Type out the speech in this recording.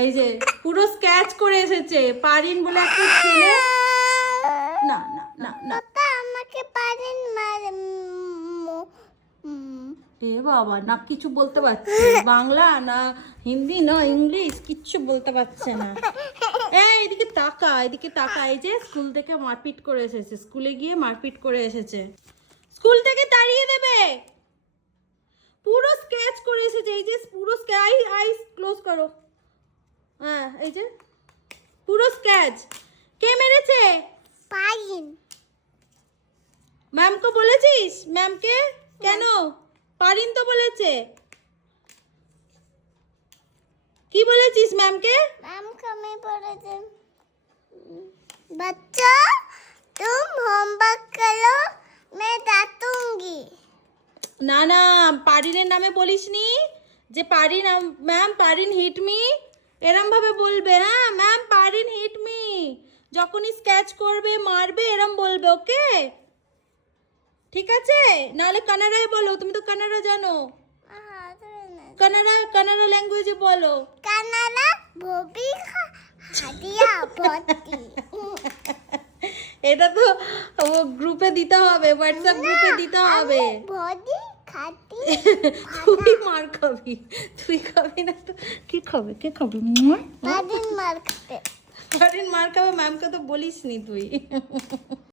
এই যে পুরো স্কেচ করে এসেছে পারিন বলে একটা ছেলে। না না না না পাপা আমাকে পারেন মারে এ বাবা না কিছু বলতে পারছে বাংলা না হিন্দি না ইংলিশ কিচ্ছু বলতে পারছে না। এই এদিকে তাকা, এদিকে তাকা। এই যে স্কুল থেকে মারপিট করে এসেছে, স্কুলে গিয়ে মারপিট করে এসেছে, স্কুল থেকে তাড়িয়ে দেবে। পুরো স্কেচ করে এসেছে, এই যে পুরো আইস ক্লোজ করো। হ্যাঁ এই যে পুরো স্কেচ। কে মেরেছে? পারেন। ম্যামকে বলেছিস? ম্যামকে কেন? পারিন তো বলেছে। কি বলেছিস ম্যামকে? मैम कमी पड़े थे बच्चों तुम होमवर्क करो मैं डांटूंगी। না না পারিনের নামে বলিসনি যে পারিন ম্যাম পারিন হিট মি, এরম ভাবে বলবে। হ্যাঁ ম্যাম পারিন হিট মি, যখনই স্কেচ করবে মারবে এরম বলবে, ওকে? ঠিক আছে, নাহলে কানাডায় বলো, তুমি তো কানাডা জানো। কানাডা ল্যাঙ্গুয়েজে বলো। कनाडा भोबी हादिया भोती এটা তো ও গ্রুপে দিতে হবে, হোয়াটসঅ্যাপ গ্রুপে দিতে হবে। भोदी खाती তুই মার খাবি, তুই খাবি না তো কি খাবে? কে খাবে? पादिन मार खाते পারিন মার খাবে, ম্যামকে তো বলিসনি তুই।